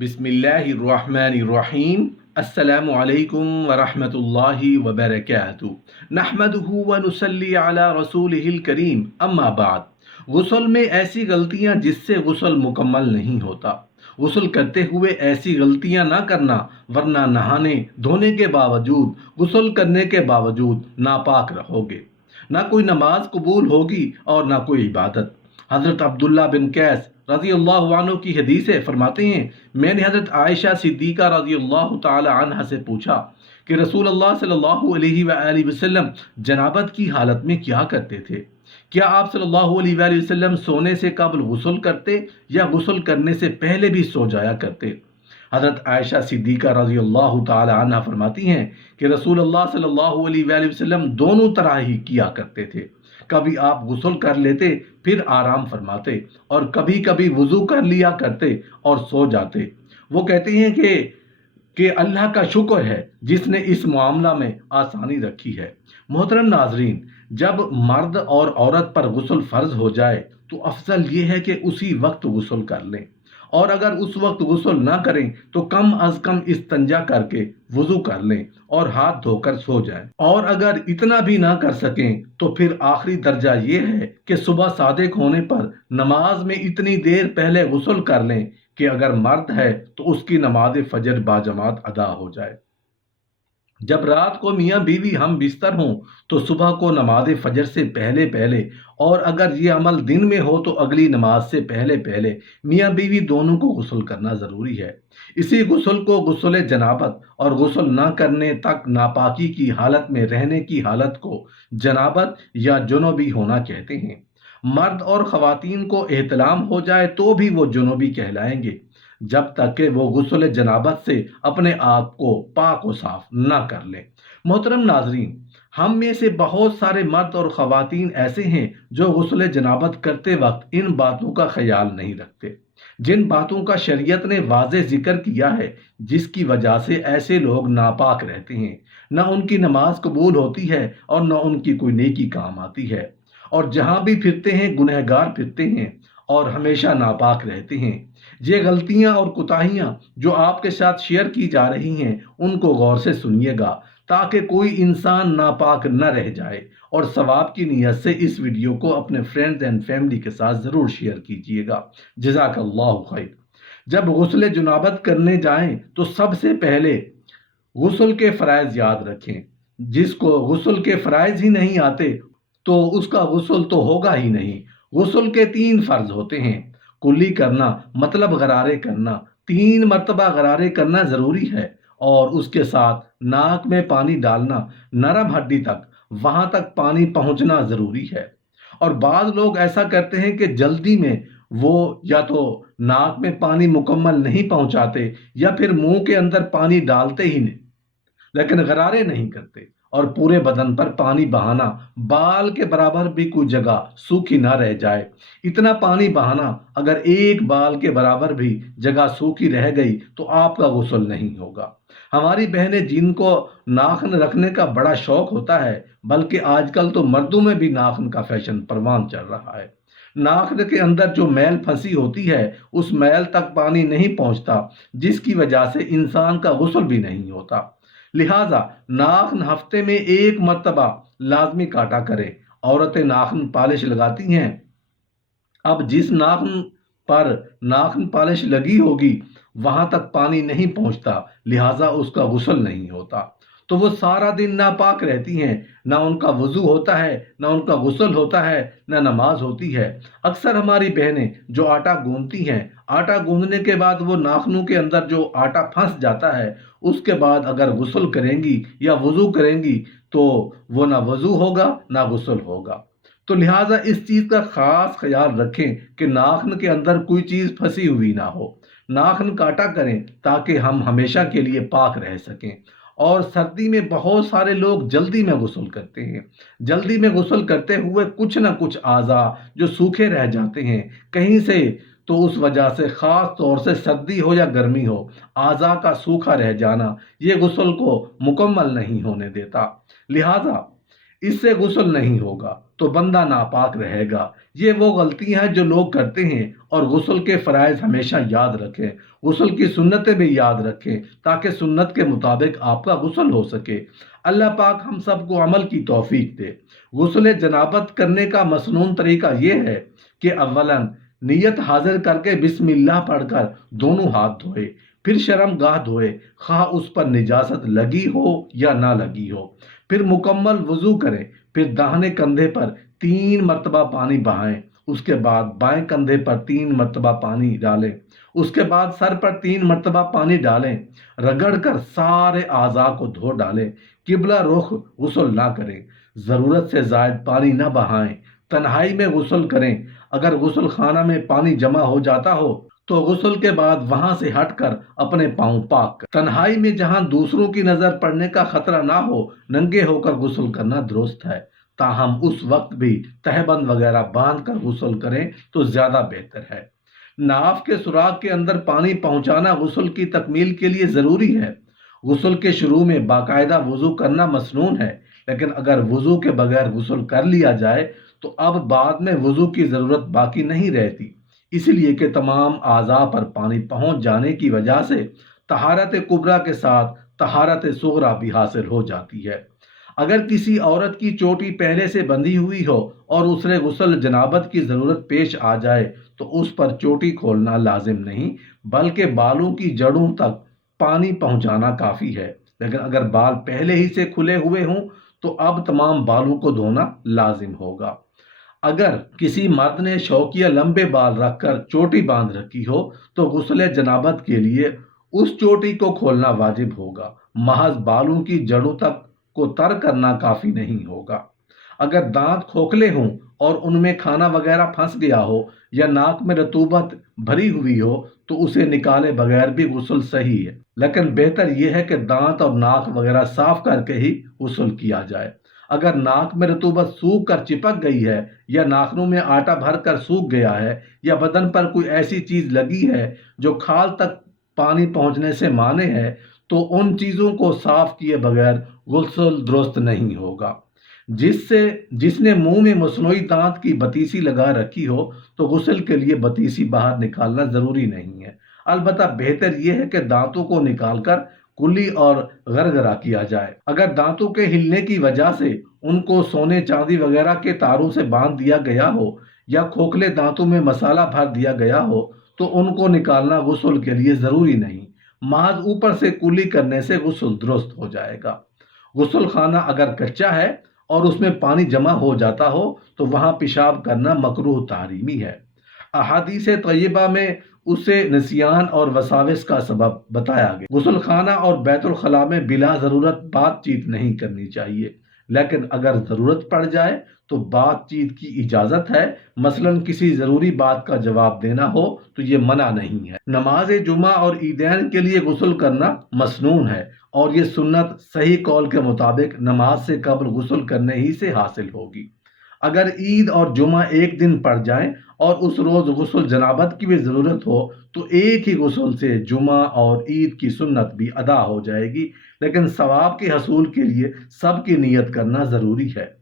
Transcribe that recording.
बिस्मिल्लाहिर्रहमानिर्रहीम। अस्सलामु अलैकुम वरहमतुल्लाहि वबरकातुहू। नहमदुहु व नुसल्ली अला रसूलिहिल करीम। अम्मा बाद। गुस्ल में ऐसी गलतियां जिससे गुस्ल मुकम्मल नहीं होता। गुस्ल करते हुए ऐसी गलतियां ना करना, वरना नहाने धोने के बावजूद, गुस्ल करने के बावजूद नापाक रहोगे। ना कोई नमाज कबूल होगी और ना कोई इबादत। हज़रत अब्दुल्ला बिन कैस रज़ी अल्लाह अन्हु की हदीस है, फरमाते हैं, मैंने हज़रत आयशा सिद्दीक़ा रज़ी अल्लाह ताला अन्हा से पूछा कि रसूल अल्लाह सल्लल्लाहु अलैहि वसल्लम जनाबत की हालत में क्या करते थे। क्या आप सल्लल्लाहु अलैहि वसल्लम सोने से कबल गुस्ल करते या गुस्ल करने से पहले भी सो जाया करते। हज़रत आयशा सिद्दीक़ा रज़ी अल्लाह ताला अन्हा फरमाती हैं कि रसूल अल्लाह सल्लल्लाहु अलैहि वसल्लम दोनों तरह ही किया करते थे। कभी आप गुस्ल कर लेते फिर आराम फरमाते, और कभी कभी वज़ू कर लिया करते और सो जाते। वो कहते हैं कि अल्लाह का शुक्र है जिसने इस मामला में आसानी रखी है। मोहतरम नाजरीन, जब मर्द और औरत पर गुस्ल फ़र्ज हो जाए तो अफजल ये है कि उसी वक्त गुस्ल कर लें, और अगर उस वक्त गुस्ल ना करें तो कम अज कम इस्तंजा करके वुज़ू कर लें और हाथ धोकर सो जाएं। और अगर इतना भी ना कर सकें तो फिर आखिरी दर्जा ये है कि सुबह सादिक होने पर नमाज में इतनी देर पहले गुस्ल कर लें कि अगर मर्द है तो उसकी नमाज फजर बाजमात अदा हो जाए। जब रात को मियाँ बीवी हम बिस्तर हों तो सुबह को नमाज फजर से पहले पहले, और अगर ये अमल दिन में हो तो अगली नमाज से पहले पहले मियाँ बीवी दोनों को गुस्ल करना ज़रूरी है। इसी गुस्ल को गुस्ल जनाबत और गुस्ल ना करने तक नापाकी की हालत में रहने की हालत को जनाबत या जुनूबी होना कहते हैं। मर्द और ख़वातीन को एहतलाम हो जाए तो भी वो जुनूबी कहलाएंगे जब तक कि वो गुस्ल जनाबत से अपने आप को पाक व साफ ना कर लें। मोहतरम नाजरीन, हम में से बहुत सारे मर्द और ख़वातीन ऐसे हैं जो गुस्ल जनाबत करते वक्त इन बातों का ख्याल नहीं रखते, जिन बातों का शरीयत ने वाज़े जिक्र किया है, जिसकी वजह से ऐसे लोग नापाक रहते हैं। न उनकी नमाज कबूल होती है और न उनकी कोई नेकी काम आती है, और जहाँ भी फिरते हैं गुनहगार फिरते हैं और हमेशा नापाक रहते हैं। ये गलतियां और कोताहियां जो आपके साथ शेयर की जा रही हैं उनको गौर से सुनिएगा ताकि कोई इंसान नापाक न रह जाए, और सवाब की नीयत से इस वीडियो को अपने फ्रेंड्स एंड फैमिली के साथ ज़रूर शेयर कीजिएगा। जज़ाकल्लाहु खैर। जब गुस्ल जुनाबत करने जाएं तो सबसे पहले गुस्ल के फ़राइज़ याद रखें। जिसको गुस्ल के फ़राइज़ ही नहीं आते तो उसका गुस्ल तो होगा ही नहीं। गुस्ल के 3 फ़र्ज होते हैं। कुल्ली करना मतलब गरारे करना, 3 मरतबा गरारे करना ज़रूरी है, और उसके साथ नाक में पानी डालना, नरम हड्डी तक, वहाँ तक पानी पहुँचना ज़रूरी है। और बाद लोग ऐसा करते हैं कि जल्दी में वो या तो नाक में पानी मुकम्मल नहीं पहुँचाते या फिर मुंह के अंदर पानी डालते ही नहीं, लेकिन गरारे नहीं करते, और पूरे बदन पर पानी बहाना, बाल के बराबर भी कोई जगह सूखी ना रह जाए इतना पानी बहाना। अगर एक बाल के बराबर भी जगह सूखी रह गई तो आपका गुस्ल नहीं होगा। हमारी बहनें जिनको नाखून रखने का बड़ा शौक होता है, बल्कि आजकल तो मर्दों में भी नाखून का फैशन परवान चल रहा है, नाखून के अंदर जो मैल फंसी होती है उस मैल तक पानी नहीं पहुंचता, जिसकी वजह से इंसान का गुस्ल भी नहीं होता। लिहाजा नाखून हफ्ते में 1 मरतबा लाजमी काटा करें। औरतें नाखून पॉलिश लगाती हैं, अब जिस नाखून पर नाखून पॉलिश लगी होगी वहां तक पानी नहीं पहुंचता, लिहाजा उसका गुस्ल नहीं होता, तो वो सारा दिन नापाक रहती हैं। ना उनका वज़ू होता है, ना उनका गुस्ल होता है, ना नमाज होती है। अक्सर हमारी बहनें जो आटा गूंथती हैं, आटा गूंथने के बाद वो नाखूनों के अंदर जो आटा फंस जाता है, उसके बाद अगर गुस्ल करेंगी या वज़ू करेंगी तो वो ना वज़ू होगा ना गुस्ल होगा। तो लिहाजा इस चीज़ का ख़ास ख्याल रखें कि नाखून के अंदर कोई चीज़ फंसी हुई ना हो। नाखून काटा करें ताकि हम हमेशा के लिए पाक रह सकें। और सर्दी में बहुत सारे लोग जल्दी में गुस्ल करते हैं। जल्दी में गुस्ल करते हुए कुछ ना कुछ आज़ा जो सूखे रह जाते हैं कहीं से, तो उस वजह से ख़ास तौर से सर्दी हो या गर्मी हो, आज़ा का सूखा रह जाना ये गुस्ल को मुकम्मल नहीं होने देता। लिहाजा इससे गुस्ल नहीं होगा तो बंदा नापाक रहेगा। ये वो गलतियां हैं जो लोग करते हैं। और गुस्ल के फ़राइज़ हमेशा याद रखें, गुस्ल की सुन्नतें भी याद रखें ताकि सुन्नत के मुताबिक आपका गुस्ल हो सके। अल्लाह पाक हम सबको अमल की तौफीक दे। गुस्ल जनाबत करने का मसनून तरीका ये है कि अव्वलन नियत हाजिर करके बिस्मिल्लाह पढ़कर दोनों हाथ धोए, फिर शर्मगाह धोए, खा उस पर निजासत लगी हो या ना लगी हो। फिर मुकम्मल वज़ू करें, फिर दाहिने कंधे पर 3 मरतबा पानी बहाएं, उसके बाद बाएं कंधे पर 3 मरतबा पानी डालें, उसके बाद सर पर 3 मरतबा पानी डालें, रगड़ कर सारे आज़ा को धो डालें। किबला रुख गुस्ल ना करें, ज़रूरत से ज़ायद पानी ना बहाएं, तन्हाई में गुस्ल करें। अगर गुस्ल खाना में पानी जमा हो जाता हो तो गुस्ल के बाद वहां से हटकर अपने पांव पाक कर तन्हाई में जहां दूसरों की नजर पड़ने का खतरा ना हो नंगे होकर गुस्ल करना दुरुस्त है। ताहम उस वक्त भी तहबंद वगैरह बांध कर गुस्ल करें तो ज्यादा बेहतर है। नाफ के सुराख के अंदर पानी पहुंचाना गुस्ल की तकमील के लिए जरूरी है। गुस्ल के शुरू में बाकायदा वजू करना मसनून है, लेकिन अगर वजू के बगैर गुस्ल कर लिया जाए तो अब बाद में वजू की जरूरत बाकी नहीं रहती, इसलिए कि तमाम आज़ा पर पानी पहुंच जाने की वजह से तहारत कुबरा के साथ तहारत सुगरा भी हासिल हो जाती है। अगर किसी औरत की चोटी पहले से बंधी हुई हो और उसे गुस्ल जनाबत की ज़रूरत पेश आ जाए तो उस पर चोटी खोलना लाजिम नहीं, बल्कि बालों की जड़ों तक पानी पहुंचाना काफ़ी है। लेकिन अगर बाल पहले ही से खुले हुए हों तो अब तमाम बालों को धोना लाजिम होगा। अगर किसी मर्द ने शौकिया लंबे बाल रखकर चोटी बांध रखी हो तो गुस्ले जनाबत के लिए उस चोटी को खोलना वाजिब होगा, महज बालों की जड़ों तक को तर करना काफी नहीं होगा। अगर दांत खोखले हों और उनमें खाना वगैरह फंस गया हो या नाक में रतूबत भरी हुई हो तो उसे निकाले बगैर भी गुस्ल सही है, लेकिन बेहतर यह है कि दांत और नाक वगैरह साफ करके ही गुस्ल किया जाए। अगर नाक में रतूबत सूख कर चिपक गई है या नाखनों में आटा भर कर सूख गया है या बदन पर कोई ऐसी चीज लगी है जो खाल तक पानी पहुंचने से माने है तो उन चीजों को साफ किए बगैर गुस्ल दुरुस्त नहीं होगा। जिसने मुंह में मसनूई दांत की बतीसी लगा रखी हो तो गुस्ल के लिए बतीसी बाहर निकालना जरूरी नहीं है। अलबत्ता बेहतर यह है कि दांतों को निकालकर कुल्ली और गरगरा किया जाए। अगर दांतों के हिलने की वजह से उनको सोने चांदी वगैरह के तारों से बांध दिया गया हो या खोखले दांतों में मसाला भर दिया गया हो तो उनको निकालना गुस्ल के लिए जरूरी नहीं, महज ऊपर से कुल्ली करने से गुस्ल दुरुस्त हो जाएगा। गुस्ल खाना अगर कच्चा है और उसमें पानी जमा हो जाता हो तो वहां पेशाब करना मकरूह तहरीमी है। अहादीस तय्यबा में उसे नसियान और वसाविस का सबब बताया गया। गुस्ल खाना और बैतुल खला में बिला ज़रूरत बातचीत नहीं करनी चाहिए, लेकिन अगर ज़रूरत पड़ जाए तो बातचीत की इजाज़त है। मसलन किसी ज़रूरी बात का जवाब देना हो तो ये मना नहीं है। नमाज जुमा और ईदैन के लिए गुस्ल करना मसनून है और ये सुन्नत सही कौल के मुताबिक नमाज से कब्ल गुस्ल करने ही से हासिल होगी। अगर ईद और जुमा एक दिन पड़ जाएं और उस रोज गुस्ल जनाबत की भी ज़रूरत हो तो एक ही गुस्ल से जुमा और ईद की सुन्नत भी अदा हो जाएगी, लेकिन सवाब के हसूल के लिए सब की नियत करना ज़रूरी है।